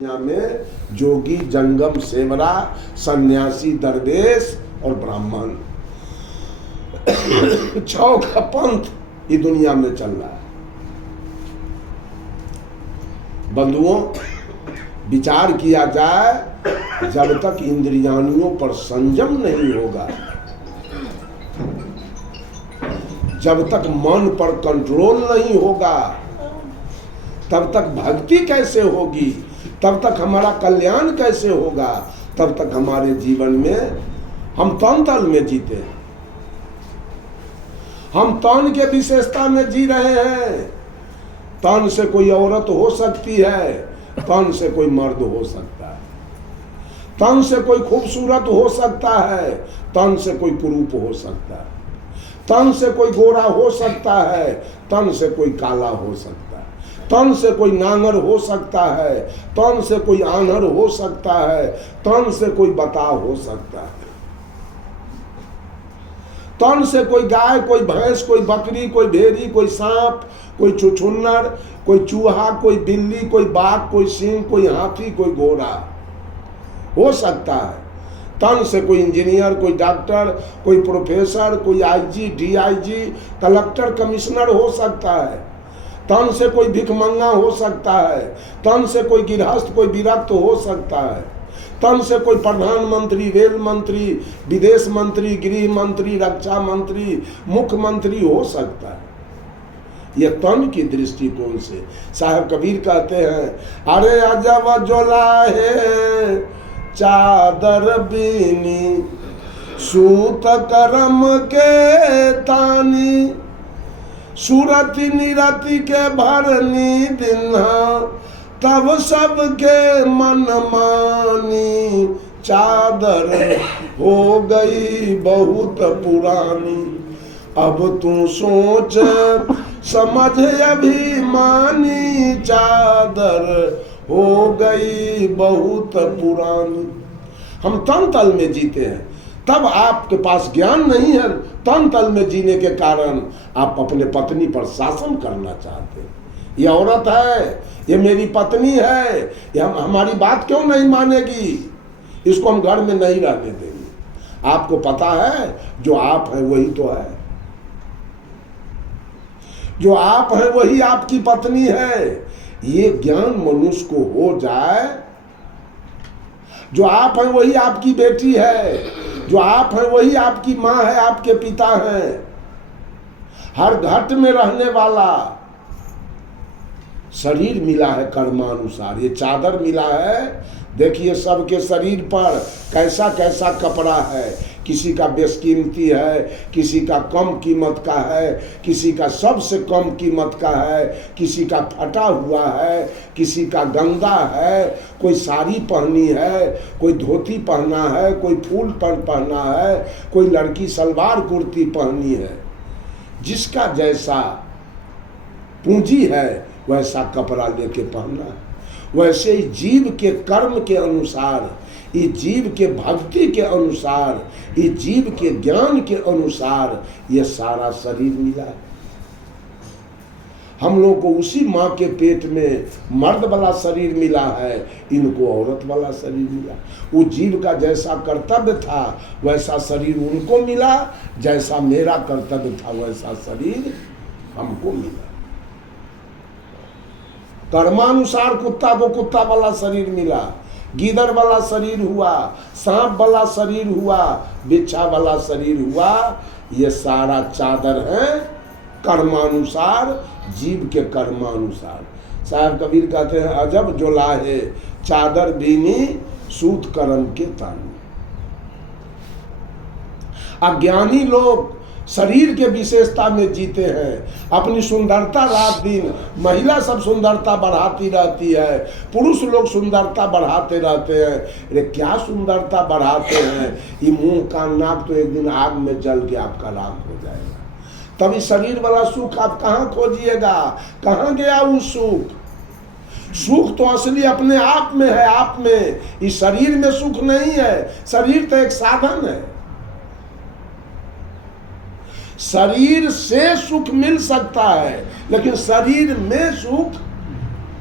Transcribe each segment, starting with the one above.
दुनिया में जोगी, जंगम, सेवरा, सन्यासी, दरवेश और ब्राह्मण छह का पंथ ये दुनिया में चल रहा है। बंधुओं, विचार किया जाए, जब तक इंद्रियाणियों पर संयम नहीं होगा, जब तक मन पर कंट्रोल नहीं होगा, तब तक भक्ति कैसे होगी, तब तक हमारा कल्याण कैसे होगा, तब तक हमारे जीवन में हम तन तल में जीते हैं। हम तन के विशेषता में जी रहे हैं। तन से कोई औरत हो सकती है, तन से कोई मर्द हो सकता है, तन से कोई खूबसूरत हो सकता है, तन से कोई कुरूप हो सकता है, तन से कोई गोरा हो सकता है, तन से कोई काला हो सकता है, तन से कोई नांगर हो सकता है, तन से कोई आंधर हो सकता है, तन से कोई बता हो सकता है, तन से कोई गाय, कोई भैंस, कोई बकरी, कोई भेड़ी, कोई सांप, कोई छुछुन्नर, कोई चूहा, कोई बिल्ली, कोई बाघ, कोई सिंह, कोई हाथी, कोई घोड़ा हो सकता है। तन से कोई इंजीनियर, कोई डॉक्टर, कोई प्रोफेसर, कोई आईजी, डीआईजी, कलेक्टर, कमिश्नर हो सकता है। तन से कोई भिखमंगा हो सकता है, तन से कोई गृहस्थ, कोई विरक्त हो सकता है, तन से कोई प्रधानमंत्री, रेल मंत्री, विदेश मंत्री, गृह मंत्री, रक्षा मंत्री, मुख्यमंत्री हो सकता है। यह तन की दृष्टिकोण से साहब कबीर कहते हैं, अरे अजब जोला है चादर बीनी, सूत करम के तानी, सूरति निरति के भरनी दिन्हा, तब सबके मन मानी, चादर हो गई बहुत पुरानी, अब तू सोच समझ अभिमानी, चादर हो गई बहुत पुरानी। हम तन तल में जीते हैं, तब आपके पास ज्ञान नहीं है। तन तल में जीने के कारण आप अपने पत्नी पर शासन करना चाहते हैं। ये औरत है, ये मेरी पत्नी है, ये हमारी बात क्यों नहीं मानेगी, इसको हम घर में नहीं रहने देंगे। आपको पता है जो आप है वही तो है, जो आप है वही आपकी पत्नी है। ये ज्ञान मनुष्य को हो जाए, जो आप है वही आपकी बेटी है, जो आप है वही आपकी माँ है, आपके पिता हैं। हर घट में रहने वाला शरीर मिला है कर्मानुसार। ये चादर मिला है, देखिए सबके शरीर पर कैसा कैसा कपड़ा है। किसी का बेशकीमती है, किसी का कम कीमत का है, किसी का सबसे कम कीमत का है, किसी का फटा हुआ है, किसी का गंदा है, कोई साड़ी पहनी है, कोई धोती पहना है, कोई फूल पहना है, कोई लड़की सलवार कुर्ती पहनी है। जिसका जैसा पूंजी है वैसा कपड़ा लेके पहनना है। वैसे ही जीव के कर्म के अनुसार, ये जीव के भक्ति के अनुसार, ये जीव के ज्ञान के अनुसार ये सारा शरीर मिला है। हम लोग को उसी माँ के पेट में मर्द वाला शरीर मिला है, इनको औरत वाला शरीर मिला। वो जीव का जैसा कर्तव्य था वैसा शरीर उनको मिला, जैसा मेरा कर्तव्य था वैसा शरीर हमको मिला। कर्मानुसार कुत्ता को कुत्ता वाला शरीर मिला, गीदड़ वाला शरीर हुआ, सांप वाला शरीर हुआ, बिच्छा वाला शरीर हुआ। ये सारा चादर है कर्मानुसार, जीव के कर्मानुसार। साहब कबीर कहते हैं, अजब जोला है चादर बीनी, सूत कर्म के तानी। अज्ञानी लोग शरीर के विशेषता में जीते हैं, अपनी सुंदरता रात दिन, महिला सब सुंदरता बढ़ाती रहती है, पुरुष लोग सुंदरता बढ़ाते रहते हैं। अरे क्या सुंदरता बढ़ाते हैं, ये मुंह का नाक तो एक दिन आग में जल के आपका राख हो जाएगा। तभी शरीर वाला सुख आप कहाँ खोजिएगा, कहाँ गया वो सुख? सुख तो असली अपने आप में है, आप में। इस शरीर में सुख नहीं है, शरीर तो एक साधन है। शरीर से सुख मिल सकता है, लेकिन शरीर में सुख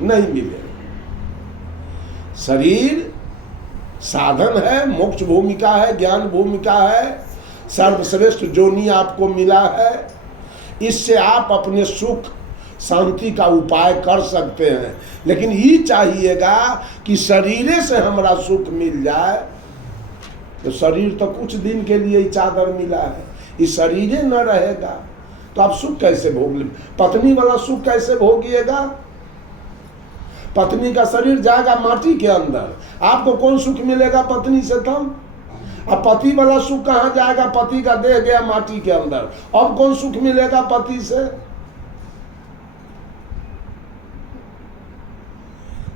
नहीं मिलेगा। शरीर साधन है, मोक्ष भूमिका है, ज्ञान भूमिका है, सर्वश्रेष्ठ जोनी आपको मिला है। इससे आप अपने सुख शांति का उपाय कर सकते हैं, लेकिन ये चाहिएगा कि शरीर से हमारा सुख मिल जाए। तो शरीर तो कुछ दिन के लिए ही चादर मिला है, इस शरीर न रहेगा तो आप सुख कैसे भोग ले? पत्नी वाला सुख कैसे भोगिएगा? पत्नी का शरीर जाएगा माटी के अंदर, आपको कौन सुख मिलेगा पत्नी से? तब अब पति वाला सुख कहाँ जाएगा? पति का देह गया माटी के अंदर, अब कौन सुख मिलेगा पति से?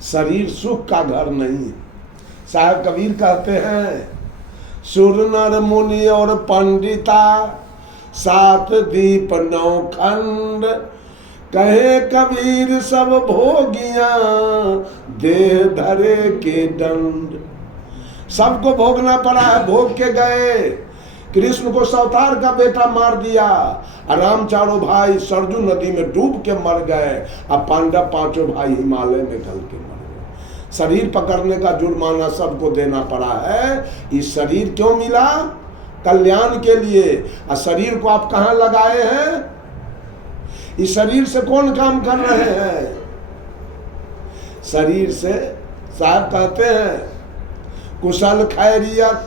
शरीर सुख का घर नहीं। साहब कबीर कहते हैं, सुर नर मुनि और पंडिता 7 दीप 9 खंड, कहे कबीर सब भोगियां देह धरे के दंड। सबको भोगना पड़ा है, भोग के गए। कृष्ण को सवतार का बेटा मार दिया, राम चारों भाई सरजू नदी में डूब के मर गए, अब पांडव 5 भाई हिमालय में गल के मर गए। शरीर पकड़ने का जुर्माना सबको देना पड़ा है। इस शरीर क्यों मिला? कल्याण के लिए। और शरीर को आप कहाँ लगाए हैं? इस शरीर से कौन काम कर रहे हैं? शरीर से साहब कहते हैं, कुशल खैरियत,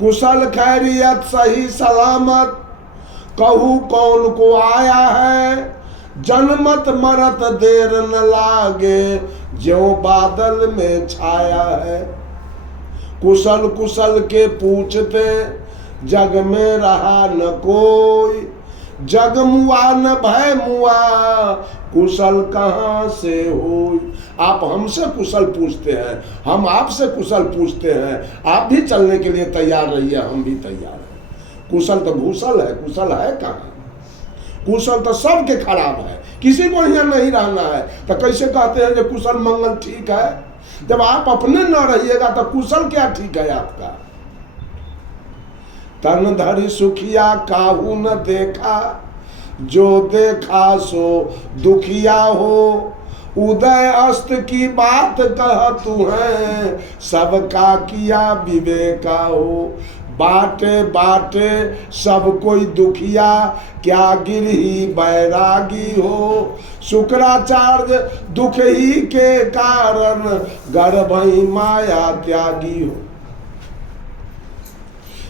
कुशल खैरियत सही सलामत, कहू कौन को आया है, जन्मत मरत देर न लागे, ज्यों बादल में छाया है। कुशल कुशल के पूछते, जग में रहा न कोई, जग मुआ न भय मुआ, कुशल कहाँ से होई। आप हमसे कुशल पूछते हैं, हम आपसे कुशल पूछते हैं। आप भी चलने के लिए तैयार रहिए, हम भी तैयार हैं। कुशल तो भूषल है, कुशल है कहाँ? कुशल तो सबके खराब है, किसी को यहाँ नहीं रहना है। तो कैसे कहते हैं जो कुशल मंगल ठीक है? जब आप अपने न रहिएगा तो कुशल क्या ठीक है आपका? तन धरि सुखिया काहू न देखा, जो देखा सो दुखिया हो। उदय अस्त की बात कह तू है, सबका किया विवेका हो। बाटे बाटे सब कोई दुखिया, क्या गिरही बैरागी हो। शुक्राचार्य दुख ही के कारण, गर्भई माया त्यागी हो।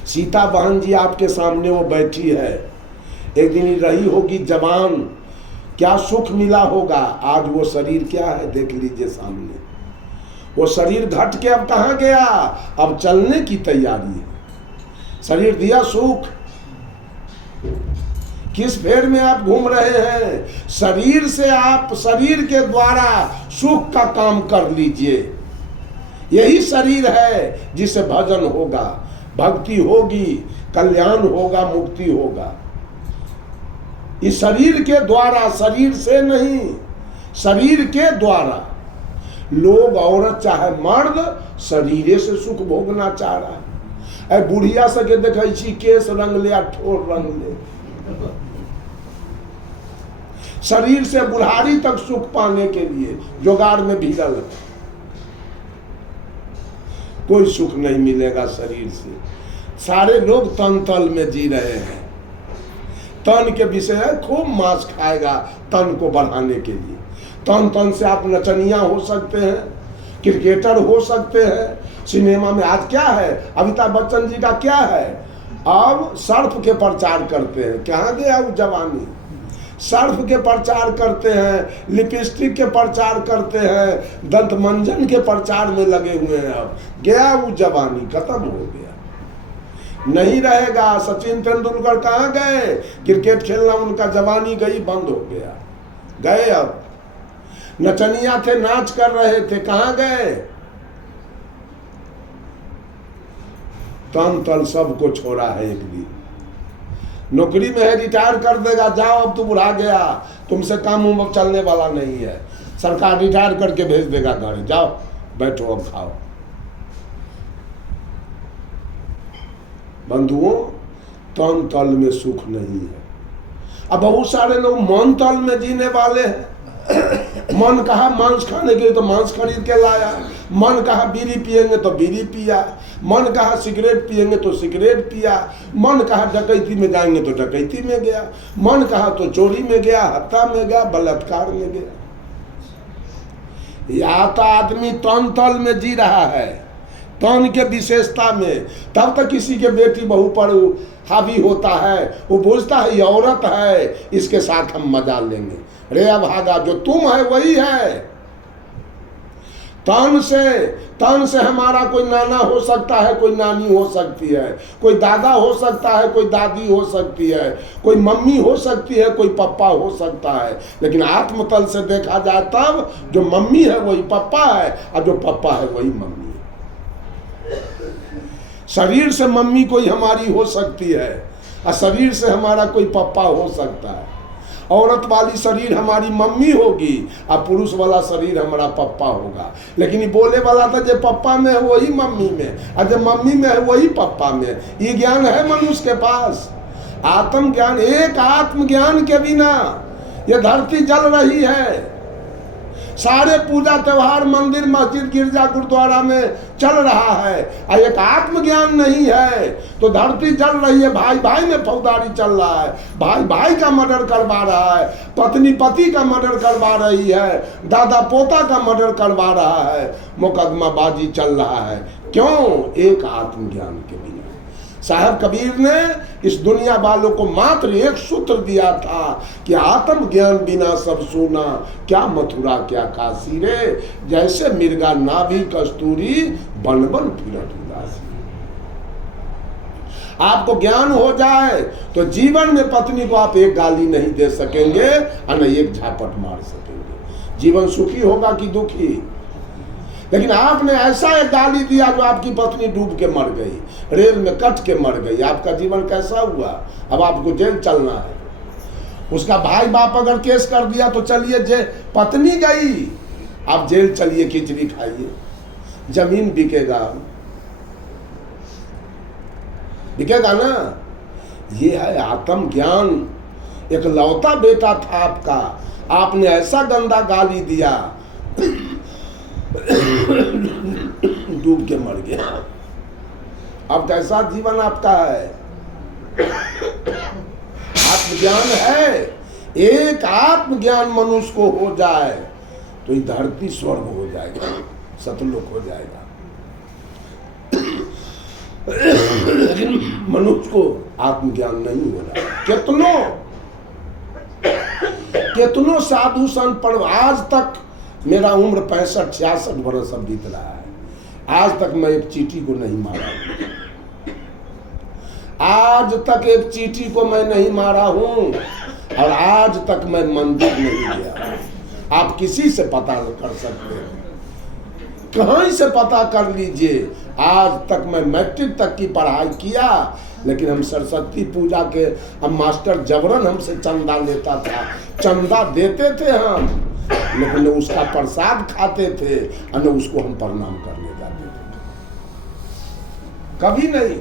सीता बहन जी आपके सामने वो बैठी है, एक दिन रही होगी जवान, क्या सुख मिला होगा। आज वो शरीर क्या है देख लीजिए सामने। वो शरीर घट के अब कहाँ गया? अब चलने की तैयारी है। शरीर दिया सुख, किस फेर में आप घूम रहे हैं? शरीर से आप शरीर के द्वारा सुख का काम कर लीजिए। यही शरीर है जिससे भजन होगा, भक्ति होगी, कल्याण होगा, मुक्ति होगा। इस शरीर के द्वारा, शरीर से नहीं, शरीर के द्वारा। लोग औरत चाहे मर्द शरीर से सुख भोगना चाह रहा है। बुढ़िया सके देखे छी केस रंग ले, ठोर रंग ले, शरीर से बुढ़ारी तक सुख पाने के लिए जुगाड़ में भिड़ल। कोई सुख नहीं मिलेगा शरीर से। सारे लोग तन तल में जी रहे हैं। तन के विषय है, खूब मांस खाएगा तन को बढ़ाने के लिए। तन तन से आप नचनिया हो सकते हैं, क्रिकेटर हो सकते हैं। सिनेमा में आज क्या है? अमिताभ बच्चन जी का क्या है? अब सर्फ के प्रचार करते हैं। कहाँ गया वो जवानी? सर्फ के प्रचार करते हैं, लिपस्टिक के प्रचार करते हैं, दंत मंजन के प्रचार में लगे हुए हैं। अब गया वो जवानी, खत्म हो गया, नहीं रहेगा। सचिन तेंदुलकर कहाँ गए? क्रिकेट खेलना उनका जवानी गई, बंद हो गया, गए। अब नचनिया थे, नाच कर रहे थे, कहाँ गए? तन तल सबको छोड़ा है। एक दिन नौकरी में है, रिटायर कर देगा, जाओ अब तू बुढ़ा गया, तुमसे काम उम्र चलने वाला नहीं है, सरकार रिटायर करके भेज देगा घर, जाओ बैठो अब खाओ। बंधुओं, तन तल में सुख नहीं है। अब बहुत सारे लोग मन तल में जीने वाले हैं। मन कहा मांस खाने के लिए तो मांस खरीद के लाया, मन कहा बीड़ी पिएंगे तो बीड़ी पिया, मन कहा सिगरेट पिएंगे तो सिगरेट पिया, मन कहा डकैती में जाएंगे तो डकैती में गया, मन कहा तो चोरी में गया, हत्या में गया, बलात्कार में गया। या तो आदमी तन तल में जी रहा है, तन के विशेषता में, तब तक किसी के बेटी बहू पर हावी होता है, वो बोलता है ये औरत है, इसके साथ हम मजा लेंगे। रे अभागा, जो तुम है वही है। तन से हमारा कोई नाना हो सकता है, कोई नानी हो सकती है, कोई दादा हो सकता है, कोई दादी हो सकती है, कोई मम्मी हो सकती है, कोई पापा हो सकता है, लेकिन आत्मतल से देखा जाए तब जो मम्मी है वही पापा है और जो पापा है वही मम्मी है। शरीर से मम्मी कोई हमारी हो सकती है और शरीर से हमारा कोई पापा हो सकता है। औरत वाली शरीर हमारी मम्मी होगी और पुरुष वाला शरीर हमारा पप्पा होगा, लेकिन ये बोले वाला था जो पप्पा में है वही मम्मी में और जो मम्मी में है वही पप्पा में। ये ज्ञान है मनुष्य के पास, आत्म ज्ञान। एक आत्म ज्ञान के बिना ये धरती जल रही है। सारे पूजा त्योहार मंदिर मस्जिद गिरजा गुरुद्वारा में चल रहा है और एक आत्मज्ञान नहीं है तो धरती जल रही है। भाई भाई में फौजदारी चल रहा है, भाई भाई का मर्डर करवा रहा है, पत्नी पति का मर्डर करवा रही है, दादा पोता का मर्डर करवा रहा है, मुकदमाबाजी चल रहा है। क्यों? एक आत्मज्ञान के बिना। साहब कबीर ने इस दुनिया वालों को मात्र एक सूत्र दिया था कि आत्म ज्ञान बिना सब सोना, क्या मथुरा क्या काशी रे, जैसे मिर्गा नाभि कस्तूरी बन बन फिरत उदासी। आपको ज्ञान हो जाए तो जीवन में पत्नी को आप एक गाली नहीं दे सकेंगे और न एक झापट मार सकेंगे। जीवन सुखी होगा कि दुखी। लेकिन आपने ऐसा एक गाली दिया जो आपकी पत्नी डूब के मर गई, रेल में कट के मर गई, आपका जीवन कैसा हुआ? अब आपको जेल चलना है। उसका भाई बाप अगर केस कर दिया तो चलिए जेल, पत्नी गई आप जेल चलिए, खिचड़ी खाइए, जमीन बिकेगा, बिकेगा ना। ये है आत्म ज्ञान। एक लौता बेटा था आपका, आपने ऐसा गंदा गाली दिया डूब के मर गया। अब कैसा जीवन आपका है? आत्मज्ञान है। एक आत्मज्ञान मनुष्य को हो जाए तो ये धरती स्वर्ग हो जाएगा, सतलोक हो जाएगा। लेकिन मनुष्य को आत्मज्ञान नहीं हो रहा। कितनों साधु संत पढ़, आज तक मेरा उम्र 65-66 वर्ष अब बीत रहा है, आज तक मैं एक चींटी को नहीं मारा। आज तक एक चींटी को मैं नहीं मारा हूं और आज तक मैं मंदिर नहीं गया। आप किसी से पता कर सकते हैं, कहीं से पता कर लीजिए। आज तक मैं मैट्रिक तक की पढ़ाई किया, लेकिन हम सरस्वती पूजा के, हम मास्टर जबरन हमसे चंदा लेता था, चंदा देते थे हम, लेकिन न उसका प्रसाद खाते थे और न उसको हम प्रणाम करने जाते थे, कभी नहीं।